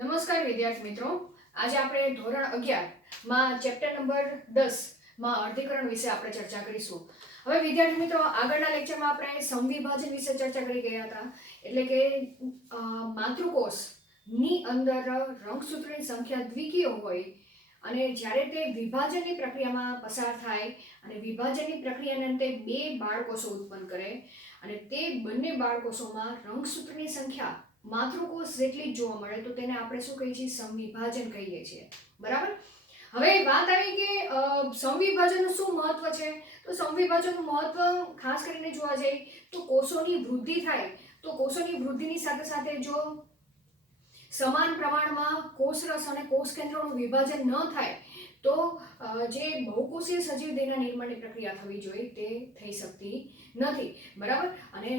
નમસ્કાર વિદ્યાર્થી મિત્રો, આજે આપણે ધોરણ 11 માં ચેપ્ટર નંબર 10 માં અર્ધીકરણ વિશે આપણે ચર્ચા કરીશું. હવે વિદ્યાર્થી મિત્રો, આગળના લેક્ચરમાં આપણે સમવિભાજન વિશે ચર્ચા કરી ગયા હતા. એટલે કે માતૃકોષ ની અંદર રંગસૂત્રની સંખ્યા દ્વિકીય હોય અને જ્યારે તે વિભાજનની પ્રક્રિયામાં પસાર થાય અને વિભાજનની પ્રક્રિયાને અંતે બે બાળકોષો ઉત્પન્ન કરે અને તે બંને બાળકોષોમાં રંગસૂત્રની સંખ્યા માતૃકોષ જેટલી જોવા મળે તો તેને આપણે શું કહીએ છીએ? સમવિભાજન કહીએ છીએ. બરાબર. હવે વાત આવી કે સમવિભાજનનું શું મહત્વ છે. તો સમવિભાજનનું મહત્વ ખાસ કરીને જોવા જઈએ તો કોષોની વૃદ્ધિ થાય તો કોષોની વૃદ્ધિની સાથે સાથે જો સમાન પ્રમાણમાં કોષરસ અને કોષ કેન્દ્રોનું વિભાજન ન થાય તો જે બહુકોષીય સજીવ દેહના નિર્માણની પ્રક્રિયા થવી જોઈએ તે થઈ શકતી નથી. બરાબર. અને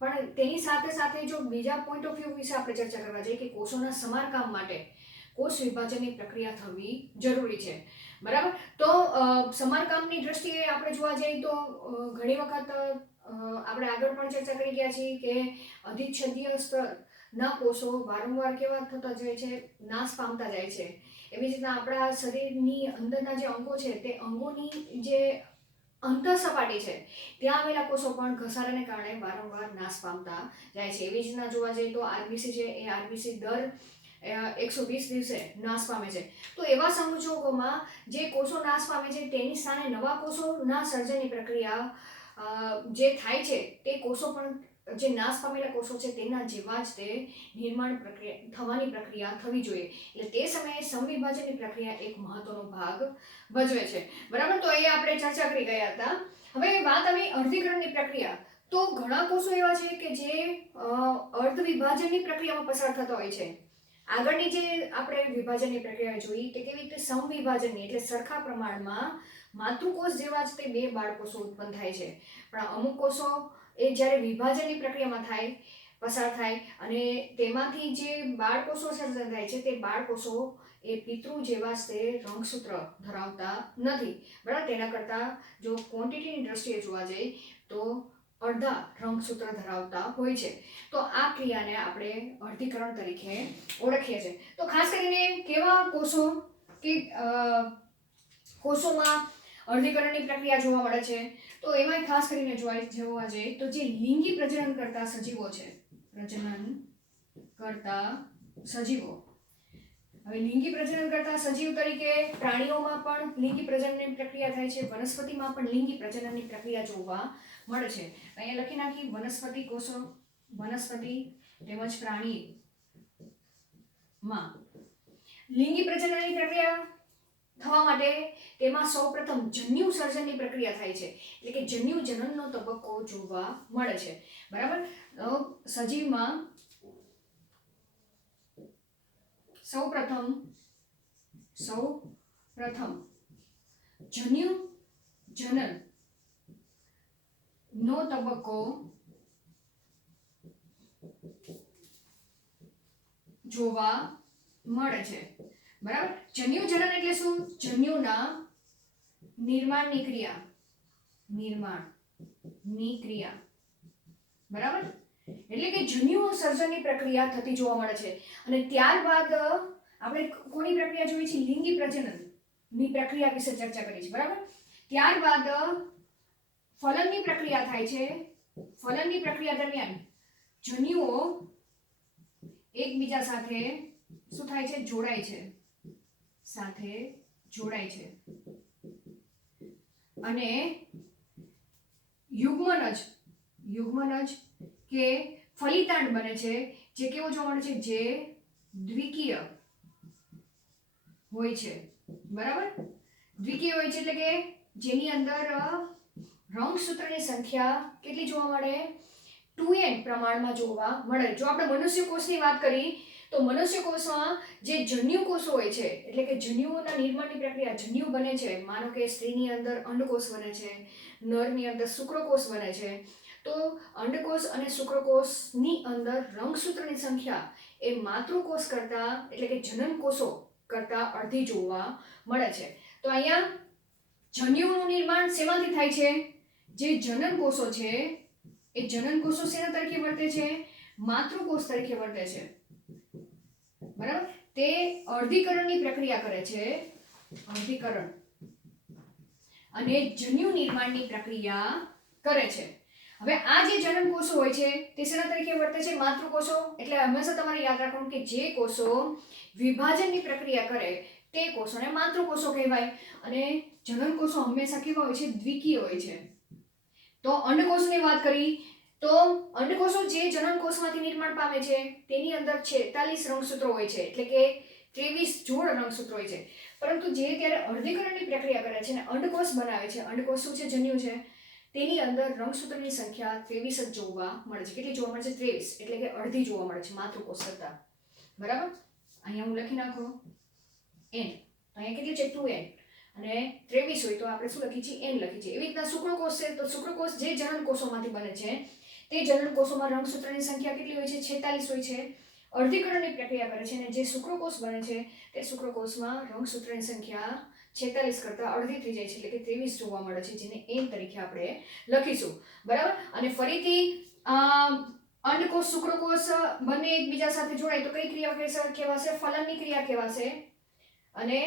પણ તેની સાથે સાથે જો બીજા પોઈન્ટ ઓફ વ્યૂ વિશે આપણે ચર્ચા કરવા જઈએ કે કોષોના સમારકામ માટે કોષ વિભાજનની પ્રક્રિયા થવી જરૂરી છે. બરાબર. તો સમારકામની દ્રષ્ટિએ આપણે જોવા જઈએ તો ઘણી વખત આપણે આગળ પણ ચર્ચા કરી ગયા છીએ કે અધિચ્છદીય સ્તરના કોષો વારંવાર કેવા થતા જાય છે? નાશ પામતા જાય છે. એવી જ રીતના આપણા શરીરની અંદરના જે અંગો છે તે અંગોની જે અંતઃ સપાટી છે ત્યાં આવેલા કોષો પણ ઘસારાને કારણે વારંવાર નાશ પામતા જાય છે. એવી જ રીતના જોવા જઈએ તો આરબીસી છે એ આરબીસી દર 120 દિવસે નાશ પામે છે. તો એવા સંજોગોમાં જે કોષો નાશ પામે છે તેની સામે નવા કોષોના સર્જનની પ્રક્રિયા જે થાય છે તે કોષો પણ જે નાશ પામેલા કોષો છે તેના જેવા જ તે નિર્માણ પ્રક્રિયા થવાની પ્રક્રિયા થવી જોઈએ. એટલે તે સમયે સમવિભાજનની પ્રક્રિયા એક મહત્વનો ભાગ ભજવે છે. બરાબર. તો એ આપણે ચર્ચા કરી ગયા હતા. હવે વાત આવી અર્ધીકરણની પ્રક્રિયા. તો ઘણા કોષો એવા છે કે જે અર્ધ વિભાજનની પ્રક્રિયામાં પસાર થતા હોય છે. આગળની જે આપણે વિભાજનની પ્રક્રિયા જોઈ તે કેવી રીતે સમવિભાજનની એટલે સરખા પ્રમાણમાં માતૃકોષ જેવા જ તે બે બાળકોષો ઉત્પન્ન થાય છે. પણ અમુક કોષો એ જ્યારે વિભાજનની પ્રક્રિયામાં પસાર થાય અને તેમાંથી જે બાળકોષો સર્જન થાય છે તે બાળકોષો એ પિતૃ જેવા જ તે રંગસૂત્ર ધરાવતા નથી. બરાબર. તેના કરતાં જો ક્વોન્ટિટીની દ્રષ્ટિએ જોવા જઈએ તો અડધા રંગસૂત્ર ધરાવતા હોય છે. તો આ ક્રિયાને આપણે અર્ધીકરણ તરીકે ઓળખીએ છીએ. તો ખાસ કરીને કેવા કોષો કે કોષોમાં અર્ધીકરણની પ્રક્રિયા જોવા મળે છે? તો એમાં ખાસ કરીને જોવા જઈએ તો જે લિંગી પ્રજનન કરતા સજીવો છે, પ્રજનન કરતા સજીવો. હવે લિંગી પ્રજનન કરતા સજીવ તરીકે પ્રાણીઓમાં પણ લિંગી પ્રજનનની પ્રક્રિયા થાય છે. વનસ્પતિમાં પણ લિંગી પ્રજનનની પ્રક્રિયા જોવા મળે છે. અહીંયા લખી નાખી વનસ્પતિ કોષો, વનસ્પતિ તેમજ પ્રાણીમાં લિંગી પ્રજનનની પ્રક્રિયા થવા માટે તેમાં સૌપ્રથમ જન્યુ સર્જનની પ્રક્રિયા થાય છે. એટલે કે જન્યુ જનનનો તબક્કો જોવા મળે છે. બરાબર. સજીવમાં સૌપ્રથમ જન્યુ જનન નો તબક્કો જોવા મળે છે. બરાબર. જન્યુ જનન એટલે શું? જન્યુના નિર્માણની ક્રિયા. બરાબર. એટલે કે જન્યુ સર્જનની પ્રક્રિયા થતી જોવા મળે છે. અને ત્યારબાદ આપણે કોની પ્રક્રિયા જોઈ છે? લિંગી પ્રજનનની પ્રક્રિયા વિશે ચર્ચા કરી છે. બરાબર. ત્યારબાદ ફલનની પ્રક્રિયા થાય છે. ફલનની પ્રક્રિયા દરમિયાન જન્યુઓ એકબીજા સાથે શું થાય છે? જોડાય છે. અને યુગ્મનજ કે ફલિતાંડ બને છે. જે કેવો જોવા મળે છે? જે દ્વિકીય હોય છે. બરાબર. દ્વિકીય હોય છે એટલે કે જેની અંદર રંગસૂત્રની સંખ્યા કેટલી જોવા મળે? 2n પ્રમાણમાં જોવા મળે. જો આપણે મનુષ્ય કોષની વાત કરી તો મનુષ્ય કોષમાં જે જન્યુ કોષો હોય છે એટલે કે જન્યુઓના નિર્માણની પ્રક્રિયા જન્યુ બને છે. માનો કે સ્ત્રીની અંદર અંડકોષ બને છે, નરની અંદર શુક્રકોષ બને છે. તો અંડકોષ અને શુક્રકોષની અંદર રંગસૂત્રની સંખ્યા એ માતૃકોષ કરતા એટલે કે જનન કોષો કરતા અડધી જોવા મળે છે. તો અહીંયા જન્યુઓનું નિર્માણ શેમાંથી થાય છે? જે જનન કોષો છે એ જનન કોષો શેના તરીકે વર્તે છે? માતૃકોષ તરીકે વર્તે છે. તે અર્ધીકરણની પ્રક્રિયા કરે છે, અર્ધીકરણ અને જન્યુ નિર્માણની પ્રક્રિયા કરે છે. હવે આ જે જનન કોષો હોય છે તે શેના તરીકે વર્તે છે? માતૃકોષો. એટલે હંમેશા તમારે યાદ રાખવાનું કે જે કોષો વિભાજનની પ્રક્રિયા કરે તે કોષોને માતૃકોષો કહેવાય. અને જનન કોષો હંમેશા કેવા હોય છે? દ્વિકીય હોય છે. તો અંડકોષની વાત કરી તો અંડકોષો જે જનન કોષમાંથી નિર્માણ પામે છે તેની અંદર 46 રંગસૂત્રો હોય છે, એટલે કે 23 જોડ રંગસૂત્રો હોય છે. પરંતુ જે ત્યારે અર્ધીકરણની પ્રક્રિયા કરે છે અને અંડકોષ બનાવે છે, અંડકોષ શું છે? જન્યુ છે, તેની અંદર રંગસૂત્રની સંખ્યા 23 જ જોવા મળે છે. કેટલી જોવા મળે છે? 23, એટલે કે અડધી જોવા મળે છે માતૃકોષ કરતા. બરાબર? અહીંયા હું લખી નાખો n, અહીંયા કેટલી છે? 2n. અને 23 હોય તો આપણે શું લખીએ છીએ? n લખીએ છીએ. એવી રીતના શુક્રકોષ છે તો શુક્રકોષ જે જનન કોષોમાંથી બને છે તે જનન કોષોમાં રંગસૂત્રની સંખ્યા કેટલી હોય છે? 46 હોય છે. અર્ધીકરણની પ્રક્રિયા કરે છે અને જે શુક્રકોષ બને છે તે શુક્રકોષમાં રંગસૂત્રની સંખ્યા 46 કરતા અડધી થઈ જાય છે, એટલે કે 23 જોવા મળે છે, જેને n તરીકે આપણે લખીશું. બરાબર? અને ફરીથી અંડકોષ શુક્રકોષ બંને એકબીજા સાથે જોડાય તો કઈ ક્રિયા કહેવાશે? ફલનની ક્રિયા કહેવાશે. અને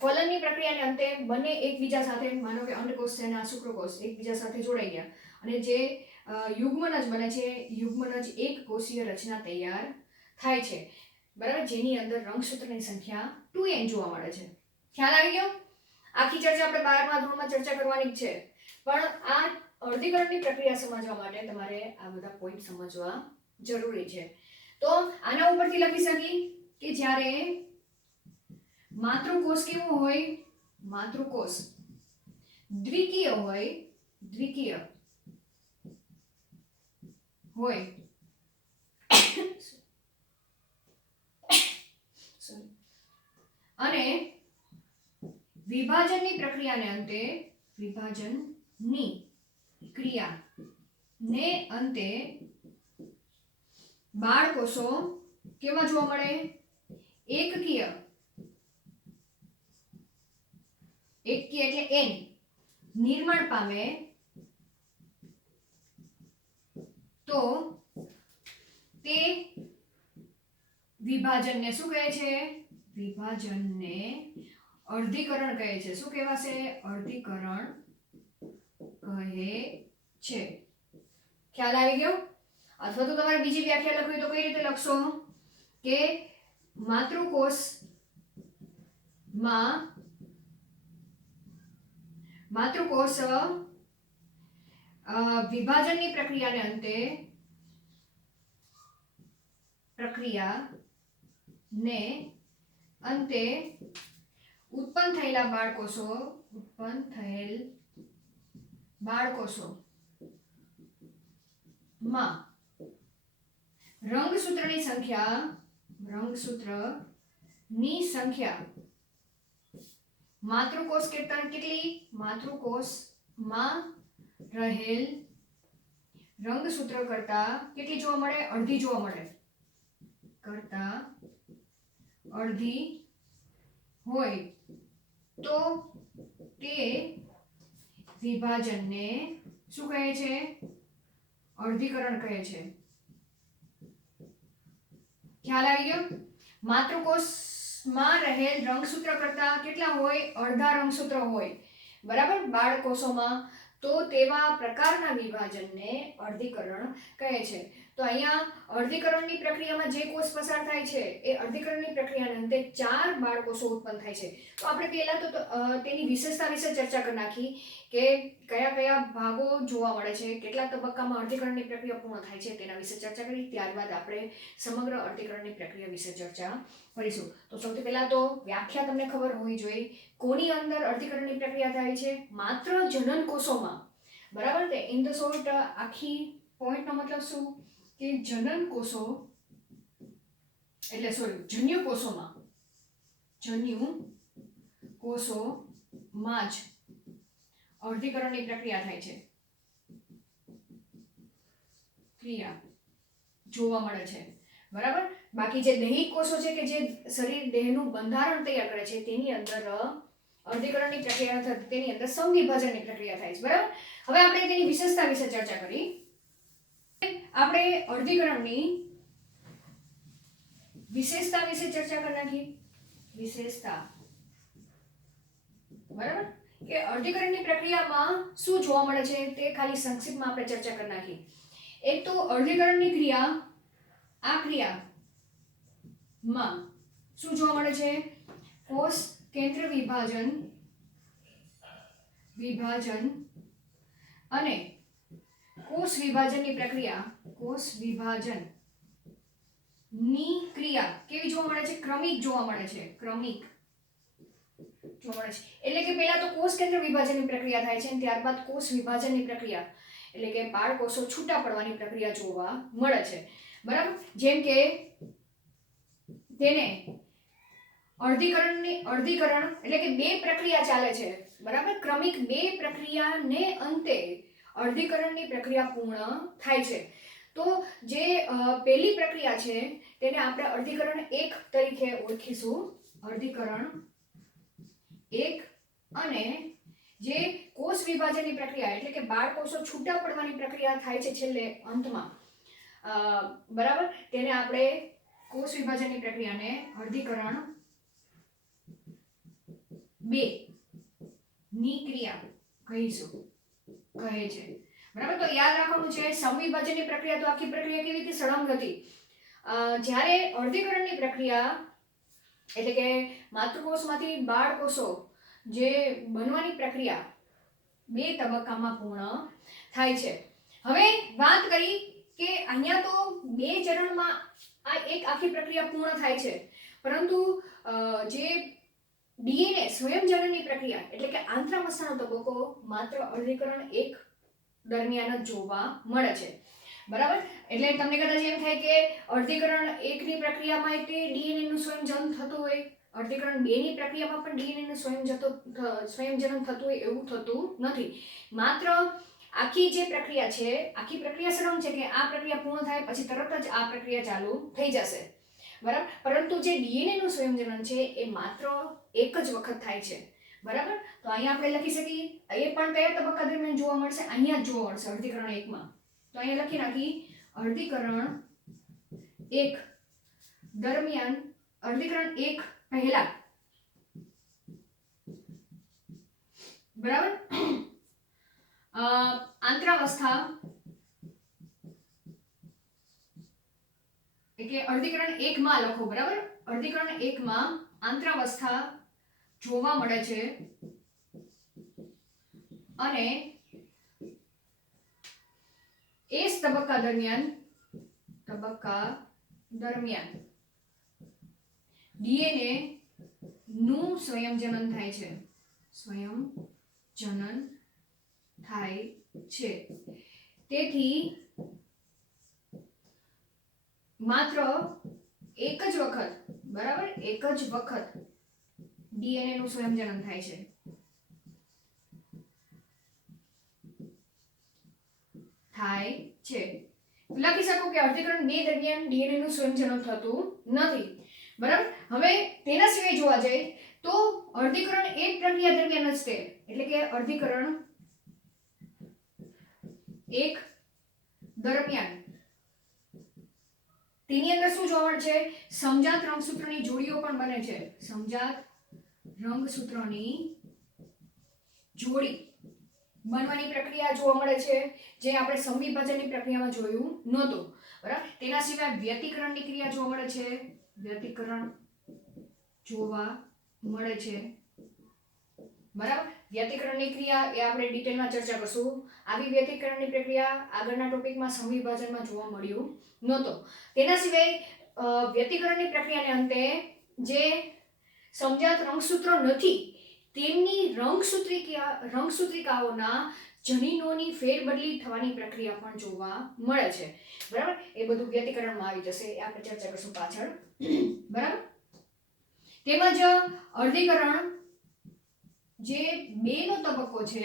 ફલનની પ્રક્રિયાને અંતે બંને એકબીજા સાથે, માનો કે અંડકોષ છે અને શુક્રકોષ એકબીજા સાથે જોડાઈ ગયા અને જે યુગ્મનજ બને છે, યુગ્મનજ એક કોષીય રચના તૈયાર થાય છે. બરાબર? જેની અંદર રંગસૂત્રની સંખ્યા 2n જોવા મળે છે. ખ્યાલ આવી ગયો? આખી ચર્ચા આપણે 12મા ધોરણમાં ચર્ચા કરવાની જ છે, પણ આ અર્ધીકરણની પ્રક્રિયા સમજવા માટે તમારે આ બધા પોઈન્ટ સમજવા જરૂરી છે. તો આના ઉપરથી લખી શકી કે જ્યારે માતૃકોષ કેવો હોય? માતૃકોષ દ્વિકીય હોય, દ્વિકીય હોય અને વિભાજનની પ્રક્રિયાને અંતે, વિભાજનની ક્રિયાને અંતે બાળકોષો કેવા જોવા મળે? એકકીય, એકકીય એટલે n નિર્માણ પામે તો તે વિભાજનને શું કહે છે? વિભાજનને અર્ધીકરણ કહે છે. શું કહેવાશે? અર્ધીકરણ કહે છે. ખ્યાલ આવી ગયો? અથવા તો તમારે બીજી વ્યાખ્યા લખવી તો કઈ રીતે લખશો કે માતૃકોષ વિભાજનની પ્રક્રિયાને અંતે ઉત્પન્ન થયેલ બાળકોષોમાં રંગસૂત્રની સંખ્યા માતૃકોષ કેટલી? માતૃકોષમાં રહેલ રંગસૂત્ર કરતા કેટલી જોવા મળે? અડધી જોવા મળે. કરતા અડધી હોય તો તે વિભાજનને શું કહે છે? અર્ધીકરણ કહે છે. ખ્યાલ આવી ગયો? માતૃકોષમાં રહેલ રંગસૂત્ર કરતા કેટલા હોય? અડધા રંગસૂત્ર હોય. બરાબર? બાળકોષોમાં તો તેવા પ્રકારના વિભાજનને અર્ધીકરણ કહે છે. તો અહીંયા અર્ધીકરણની પ્રક્રિયામાં જે કોષ પસાર થાય છે એ અર્ધીકરણની પ્રક્રિયાના અંતે 4 બાળકોષો ઉત્પન્ન થાય છે. તો આપણે પહેલા તો તેની વિશેષતા વિશે ચર્ચા કરી નાખી કે કયા કયા ભાગો જોવા મળે છે, કેટલા તબક્કામાં અર્ધીકરણની પ્રક્રિયા પૂર્ણ થાય છે તેના વિશે ચર્ચા કરી. ત્યારબાદ આપણે સમગ્ર અર્ધીકરણની પ્રક્રિયા વિશે ચર્ચા કરીશું. તો સૌથી પહેલા તો વ્યાખ્યા તમને ખબર હોવી જોઈએ. કોની અંદર અર્ધીકરણની પ્રક્રિયા થાય છે? માત્ર જનન કોષોમાં. બરાબર? તે ઇન ધ શોર્ટ આખી પોઈન્ટનો મતલબ શું કે જનન કોષો એટલે જન્યુ કોષોમાં જ અર્ધીકરણની પ્રક્રિયા થાય છે, ક્રિયા જોવા મળે છે. બરાબર? બાકી જે દૈહિક કોષો છે કે જે શરીર દેહનું બંધારણ તૈયાર કરે છે તેની અંદર અર્ધીકરણની પ્રક્રિયા નથી, તેની અંદર સમવિભાજનની પ્રક્રિયા થાય છે. બરાબર? હવે આપણે તેની વિશેષતા વિશે ચર્ચા કરી. આપણે અર્ધીકરણની વિશેષતા વિશે ચર્ચા કરી નાખી. વિશેષતા, બરાબર, કે અર્ધીકરણની પ્રક્રિયામાં શું જોવા મળે છે તે ખાલી સંક્ષિપ્તમાં આપણે ચર્ચા કરી નાખી. એક તો અર્ધીકરણની ક્રિયા, આ ક્રિયામાં શું જોવા મળે છે? કોષ કેન્દ્ર વિભાજન અને કોષ વિભાજનની પ્રક્રિયા, કોષ વિભાજનની ક્રિયા કેવી જોવા મળે છે? ક્રમિક જોવા મળે છે. ક્રમિક જોવા મળે છે. એટલે કે પહેલા તો કોષ કેન્દ્ર વિભાજનની પ્રક્રિયા થાય છે અને ત્યારબાદ કોષ વિભાજનની પ્રક્રિયા, એટલે કે બાળકોષો છૂટા પડવાની પ્રક્રિયા જોવા મળે છે. બરાબર, જેમ કે તેને અર્ધીકરણ એટલે કે બે પ્રક્રિયા ચાલે છે. બરાબર, ક્રમિક બે પ્રક્રિયાને અંતે અર્ધીકરણની પ્રક્રિયા પૂર્ણ થાય છે. તો જે પહેલી પ્રક્રિયા છે તેને આપણે અર્ધીકરણ 1 તરીકે ઓળખીશું. અર્ધીકરણ 1. અને જે કોષ વિભાજનની પ્રક્રિયા એટલે કે બાળકોષો છૂટા પડવાની પ્રક્રિયા થાય છે છેલ્લે અંતમાં, બરાબર, તેને આપણે કોષ વિભાજનની પ્રક્રિયાને અર્ધીકરણ 2 ની ક્રિયા કહીશું, કહે છે. બરાબર, તો યાદ રાખવાનું છે સમવિભાજનની પ્રક્રિયા તો આખી પ્રક્રિયા કેવી રીતે સળંગ હતી. જ્યારે અર્ધીકરણની પ્રક્રિયા એટલે કે માતૃકોષમાંથી બાળકોષો જે બનવાની પ્રક્રિયા 2 તબક્કામાં પૂર્ણ થાય છે. હવે વાત કરી કે અહીંયા તો 2 ચરણમાં આ એક આખી પ્રક્રિયા પૂર્ણ થાય છે, પરંતુ જે ડીએનએ સ્વયંજનનની પ્રક્રિયા એટલે કે આંતરાવસ્થાનો તબક્કો માત્ર અર્ધીકરણ 1 દરમિયાન જ જોવા મળે છે. બરાબર, એટલે તમને કદાચ એમ થાય કે અર્ધીકરણ 1 ની પ્રક્રિયામાં તે ડીએનએ નું સ્વયંજનન થતું હોય, અર્ધીકરણ 2 ની પ્રક્રિયામાં પણ ડીએનએ નું સ્વયંજનન થતું હોય, એવું થતું નથી. માત્ર આખી જે પ્રક્રિયા છે, આખી પ્રક્રિયા સળંગ છે કે આ પ્રક્રિયા પૂર્ણ થાય પછી તરત જ આ પ્રક્રિયા ચાલુ થઈ જશે. બરાબર, પરંતુ જે ડીએનએ નું સ્વયંજનન છે એ માત્ર એક જ વખત થાય છે. બરાબર, તો અહીંયા આપણે લખી શકીએ એ પણ કયા તબક્કા દરમિયાન જોવા મળશે? અહીંયા જ જોવા મળશે અર્ધીકરણ 1 માં. તો અહીંયા લખી નાખી અર્ધીકરણ 1 દરમિયાન, અર્ધીકરણ 1 પહેલા, બરાબર, આંતરાવસ્થા એટલે અર્ધીકરણ 1 માં લખો. બરાબર, અર્ધીકરણ 1 માં આંતરાવસ્થા જોવા મળે છે અને એ જ તબક્કા દરમિયાન ડીએનએ નું સ્વયંજનન થાય છે. સ્વયંજનન થાય છે. તેથી માત્ર એક જ વખત, બરાબર, એક જ વખત ડીએનએ નું સ્વયંજનન થાય છે. લખી શકો કે અર્ધીકરણ 2 દરમિયાન ડીએનએ નું સ્વયંજનન થતું નથી. બરાબર, હવે તેના સિવાય જોવા જાય તો અર્ધીકરણ 1 પ્રક્રિયા દરમિયાન જ તે એટલે કે અર્ધીકરણ 1 દરમિયાન તેની અંદર શું જોવા મળે છે? સમજાત રંગસૂત્રની જોડીઓ પણ બને છે. સમજાત રંગસૂત્રની જોડી બનવાની પ્રક્રિયા જોવા મળે છે, જે આપણે સમવિભાજનની પ્રક્રિયામાં જોયું નહોતું. બરાબર, તેના સિવાય વ્યતિકરણની ક્રિયા જોવા મળે છે. વ્યતિકરણ જોવા મળે છે. બરાબર, વ્યતિકરણની ક્રિયા એ આપણે ડિટેલમાં ચર્ચા કરશું. આવી વ્યતિકરણની પ્રક્રિયા આગળના ટોપિકમાં સમવિભાજનમાં જોવા મળ્યું નહોતો. તેના સિવાય વ્યતિકરણની પ્રક્રિયાને અંતે જે સમજાત રંગસૂત્રો નથી તેમની રંગસૂત્રિકાઓના જનીનોની ફેરબદલી થવાની પ્રક્રિયા પણ જોવા મળે છે. બરાબર, એ બધું વ્યતિકરણમાં આવી જશે, એ આપણે ચર્ચા કરશું પાછળ. બરાબર, તેમજ અર્ધીકરણ જે 2 નો તબક્કો છે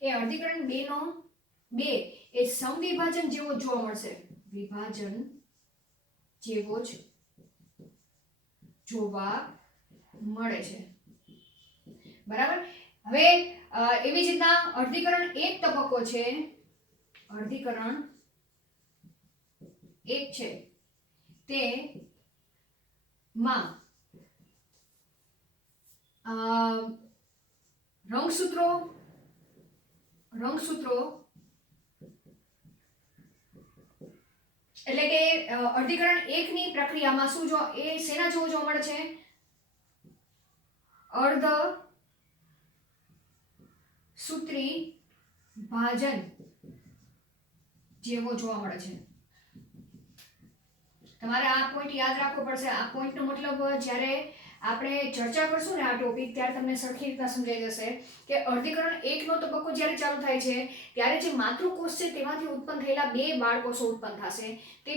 એ અર્ધીકરણ 2 એ સમવિભાજન જેવો જોવા મળશે. વિભાજન જેવો જ જોવા મળે છે. બરાબર, હવે એવી જ રીતના અર્ધીકરણ 1 તબક્કો છે. અર્ધીકરણ 1 છે તે માં રંગસૂત્રો એટલે કે અર્ધીકરણ 1 ની પ્રક્રિયામાં શું જો એ શેના જેવું જોવા મળે છે? અર્ધ સૂત્રી ભાજન જેવો જોવા મળે છે. તમારે આ પોઈન્ટ યાદ રાખવો પડશે. આ પોઈન્ટનો મતલબ જ્યારે આપણે ચર્ચા કરશું ને આ ટોપિક ત્યારે તમને સરખી રીતના સમજાઈ જશે કે અર્ધીકરણ 1 નો તબક્કો જ્યારે ચાલુ થાય છે ત્યારે જે માતૃકોષ છે તેમાંથી ઉત્પન્ન થયેલા બે બાળકોષો ઉત્પન્ન થશે. તે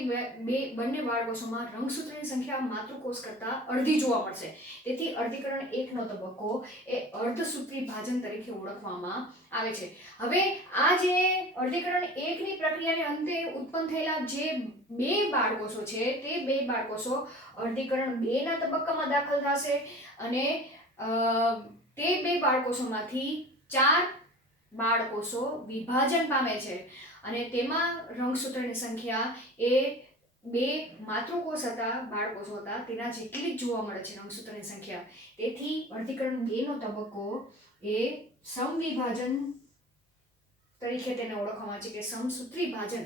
બંને બાળકોષોમાં રંગસૂત્રની સંખ્યા માતૃકોષ કરતાં અડધી જોવા મળશે. તેથી અર્ધીકરણ 1 નો તબક્કો એ અર્ધસૂત્રી ભાજન તરીકે ઓળખવામાં આવે છે. હવે આ જે અર્ધીકરણ 1 ની પ્રક્રિયાને અંતે ઉત્પન્ન થયેલા જે બે બાળકોષો છે તે બે બાળકોષો અર્ધીકરણ 2 ના તબક્કામાં દાખલ થશે અને તે બે બાળકોષોમાંથી 4 બાળકોષો વિભાજન પામે છે અને તેમાં રંગસૂત્રની સંખ્યા એ બે માતૃકોષ હતા બાળકોષો હતા તેના જેટલી જ જોવા મળે છે રંગસૂત્રની સંખ્યા. તેથી અર્ધીકરણ 2 નો તબક્કો એ સમવિભાજન તરીકે તેને ઓળખવામાં આવે છે કે સમસૂત્રી ભાજન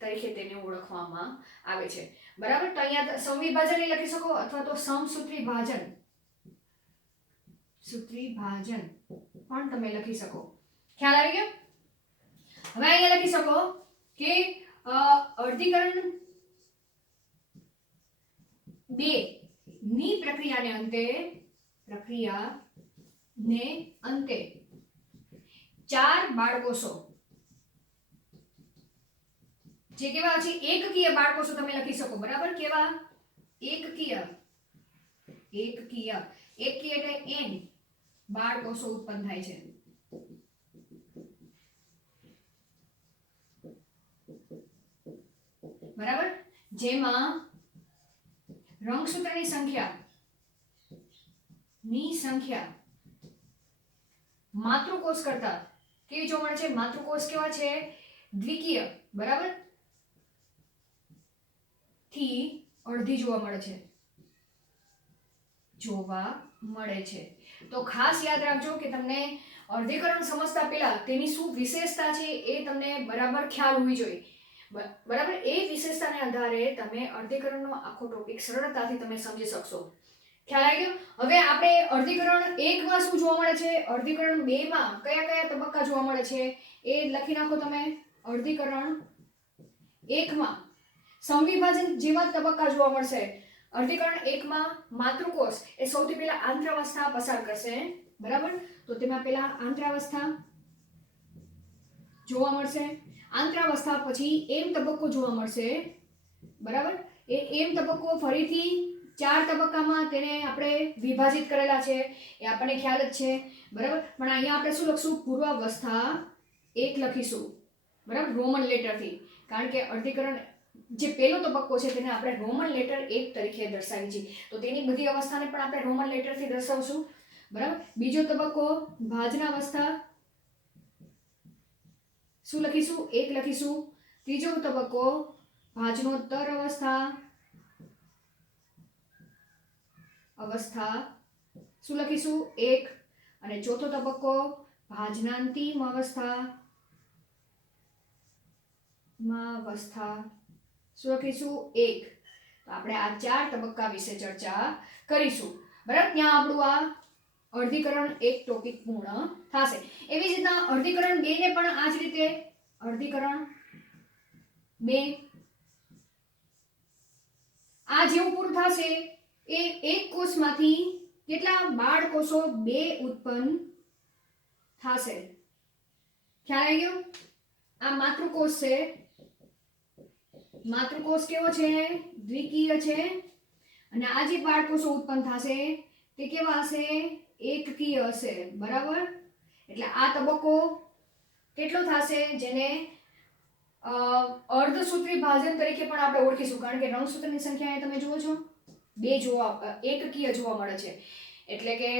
તરીકે તેને ઓળખવામાં આવે છે. બરાબર. તો અહીંયા સમવિભાજન લખી શકો અથવા તો સમસૂત્રી ભાજન પણ તમે લખી શકો. ખ્યાલ આવી ગયો? હવે અહીંયા લખી શકો કે અર્ધીકરણ 2 ની પ્રક્રિયાને અંતે 4 બાળકોષો જે કેવા છે એકકીય બાળકોષો તમે લખી શકો. બરાબર. કેવા? એકકીય એટલે n બાળકોષો ઉત્પન્ન થાય છે. બરાબર. જેમાં રંગસૂત્રની સંખ્યા માતૃકોષ કરતા કેવી જોવા મળે છે? માતૃકોષ કેવા છે? દ્વિકીય. બરાબર. થી અડધી જોવા મળે છે. તો ખાસ યાદ રાખજો કે તમને અર્ધીકરણ સમજતા પહેલા તેની શું વિશેષતા છે એ તમને બરાબર ખ્યાલ હોવી જોઈએ. બરાબર. એ વિશેષતાને આધારે તમે અર્ધીકરણનો આખો ટોપિક સરળતાથી તમે સમજી શકશો. ખ્યાલ આવી ગયો? હવે આપણે અર્ધીકરણ 1 માં શું જોવા મળે છે, અર્ધીકરણ 2 માં કયા તબક્કા જોવા મળે છે એ લખી નાખો તમે. અર્ધીકરણ 1 માં સમવિભાજન જેવા તબક્કા જોવા મળશે. અર્ધીકરણ 1 માં માતૃકોષ એ સૌથી પહેલા આંતરાવસ્થા પસાર કરશે. બરાબર. તો તેમાં પહેલા આંતરાવસ્થા જોવા મળશે. આંતરાવસ્થા પછી એમ તબક્કો જોવા મળશે. બરાબર. એ એમ તબક્કો ફરીથી 4 તબક્કામાં તેને આપણે વિભાજિત કરેલા છે એ આપણને ખ્યાલ જ છે. બરાબર. પણ અહીંયા આપણે શું લખશું? પૂર્વાવસ્થા 1 લખીશું. બરાબર. રોમન લેટરથી. કારણ કે અર્ધીકરણ જે પહેલો તબક્કો છે તેને આપણે રોમન લેટર 1 તરીકે દર્શાવી છે. તો તેની બધી અવસ્થાને પણ આપણે રોમન લેટરથી દર્શાવશું. બરાબર. બીજો તબક્કો ભાજનાવસ્થા શું લખીશું? 1 લખીશું. ત્રીજો તબક્કો ભાજનોત્તર અવસ્થા શું લખીશું? 1. અને ચોથો તબક્કો ભાજનાંતિમ અવસ્થા શું લખીશું? 1. તો આપણે આ 4 તબક્કા વિશે ચર્ચા કરીશું. બરાબર. ત્યાં આપણું આ અર્ધીકરણ 1 ટોપિક પૂર્ણ થશે. એવી જ રીતના અર્ધીકરણ 2 ને પણ આ જ રીતે અર્ધીકરણ 2 આ જેવું પૂરું થશે એ એક કોષમાંથી કેટલા બાળકોષો 2 ઉત્પન્ન થશે. ખ્યાલ આવી ગયો? આ માતૃકોષ છે. માતૃકોષ કેવો છે? દ્વિકીય છે. અને આ જે બાળકોષો ઉત્પન્ન થશે તે કેવા હશે? એકકીય હશે. બરાબર. એટલે આ તબક્કો કેટલો થશે જેને અર્ધસૂત્રી ભાજન તરીકે પણ આપણે ઓળખીશું. કારણ કે રંગસૂત્રની સંખ્યા તમે જુઓ છો એકકીય જોવા મળે છે. એટલે કે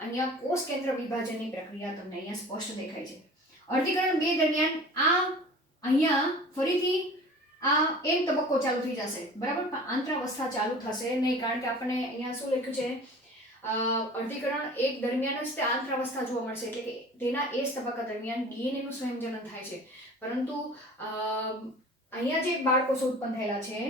અહીંયા કોષ કેન્દ્ર વિભાજનની પ્રક્રિયા તમને અહીંયા સ્પષ્ટ દેખાય છે. અર્ધીકરણ 2 દરમિયાન આ અહીંયા ફરીથી આ એમ તબક્કો ચાલુ થઈ જશે, બરાબર, પણ આંતરાવસ્થા ચાલુ થશે નહીં, કારણ કે આપણને અહીંયા શું લખ્યું છે, અર્ધીકરણ 1 દરમિયાન જ તે આંતરાવસ્થા જોવા મળશે, એટલે કે તેના એ જ તબક્કા દરમિયાન ડીએનએ નું સંયોજન થાય છે. પરંતુ અહીંયા જે બાળકોષો ઉત્પન્ન થયેલા છે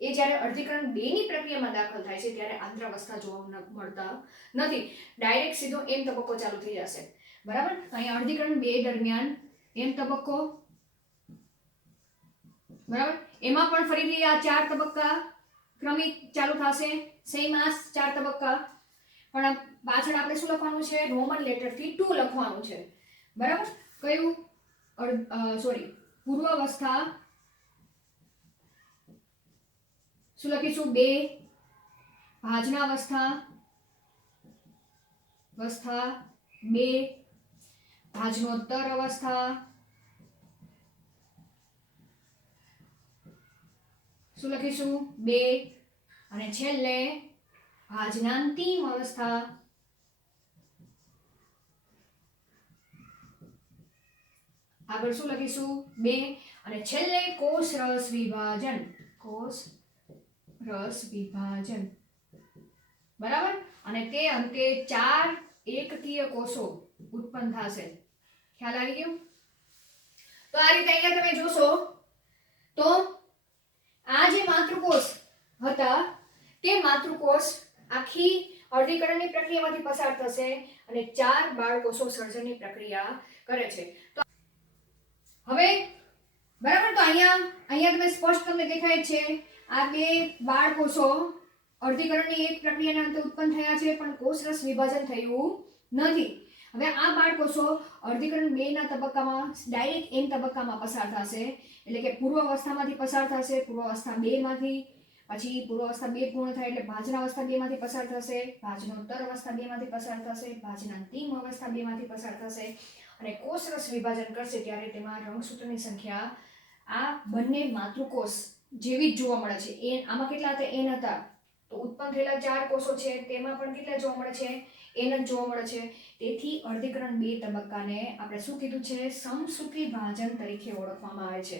એ જ્યારે અર્ધીકરણ 2 ની પ્રક્રિયામાં દાખલ થાય છે ત્યારે આંતરાવસ્થા જોવા મળતા નથી, ડાયરેક્ટ સીધો એમ તબક્કો ચાલુ થઈ જશે, બરાબર. અહીંયા અર્ધીકરણ 2 દરમિયાન એમ તબક્કો, બરાબર, એમાં પણ ફરીથી આ 4 તબક્કા ક્રમિક ચાલુ થશે, સેમ આ 4 તબક્કા, પણ પાછળ આપણે શું લખવાનું છે, રોમન લેટરથી 2 લખવાનું છે, બરાબર. કયું? પૂર્વાવસ્થા, શું લખીશું, 2, ભાજનાવસ્થા, અવસ્થા 2, ભાજનોત્તર અવસ્થા, શું લખીશું, 2, અને છેલ્લે ભાજનાંતિમ અવસ્થા, આગળ શું લખીશું, 2, અને છેલ્લે કોષ રસ વિભાજન, કોષ રસ વિભાજન, બરાબર. અને તે અંતે 4 એકકીય કોષો ઉત્પન્ન થશે. ખ્યાલ આવી ગયો? તો આ રીતે અહીંયા તમે જોશો તો આ જે માતૃકોષ હતા તે માતૃકોષ આખી અર્ધીકરણની પ્રક્રિયામાંથી પસાર થશે અને 4 બાળકોષો સર્જનની પ્રક્રિયા કરે છે. તો હવે, બરાબર, તો અહીંયા તમે સ્પષ્ટ તમને દેખાય છે આ 2 બાળકોષો અર્ધીકરણની એક પ્રક્રિયાના અંતે ઉત્પન્ન થયા છે, પણ કોષરસ વિભાજન થયું નથી. હવે આ બાળકોષો અર્ધીકરણ 2 ના તબક્કામાં ડાયરેક્ટ એમ તબક્કામાં પસાર થશે, એટલે કે પૂર્વાવસ્થામાંથી પસાર થશે, પૂર્વાવસ્થા 2 માંથી, પછી પૂર્વાવસ્થા 2 પૂર્ણ થાય એટલે ભાજનાવસ્થા 2 માંથી પસાર થશે, ભાજનોત્તર અવસ્થા 2 માંથી પસાર થશે, ભાજનાંતિમ અવસ્થા 2 માંથી પસાર થશે, અને કોષરસ વિભાજન કરશે ત્યારે તેમાં રંગસૂત્રની સંખ્યા આ બંને માતૃકોષ જેવી જ જોવા મળે છે. આમાં કેટલા હતા? n હતા. તો ઉત્પન્ન થયેલા 4 કોષો છે તેમાં પણ કેટલા જોવા મળે છે? n જ જોવા મળે છે. તેથી અર્ધીકરણ 2 તબક્કાને આપણે શું કીધું છે? સમસૂત્રી ભાજન તરીકે ઓળખવામાં આવે છે.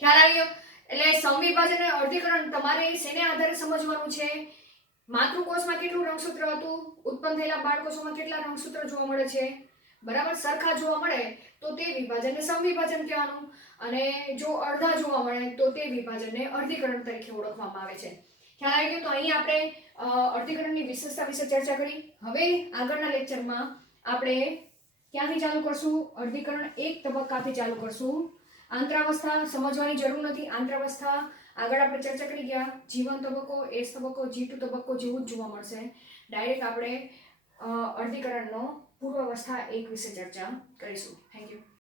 ખ્યાલ આવી ગયો? એટલે સમવિભાજન અને અર્ધીકરણ તમારે શેને આધારે સમજવાનું છે? માતૃકોષમાં કેટલું રંગસૂત્ર હતું, ઉત્પન્ન થયેલા બાળકોષોમાં કેટલા રંગસૂત્ર જોવા મળે છે, બરાબર. સરખા જોવા મળે તો તે વિભાજનને સમવિભાજન કહેવાનું, અને જો અડધા જોવા મળે તો તે વિભાજનને અર્ધીકરણ તરીકે ઓળખવામાં આવે છે. ખ્યાલ આવી ગયો? તો અહીં આપણે અર્ધીકરણની વિશેષતા વિશે ચર્ચા કરી. હવે આગળના લેક્ચરમાં આપણે ક્યાંથી ચાલુ કરશું? અર્ધીકરણ 1 તબક્કાથી ચાલુ કરશું. આંતરાવસ્થા સમજવાની જરૂર નથી. આંતરાવસ્થા આગળ આપણે ચર્ચા કરી ગયા, G1 તબક્કો, S તબક્કો, G2 તબક્કો જેવું જ જોવા મળશે. ડાયરેક્ટ આપણે અર્ધીકરણનો પૂર્વાવસ્થા 1 વિશે ચર્ચા કરીશું. Thank you.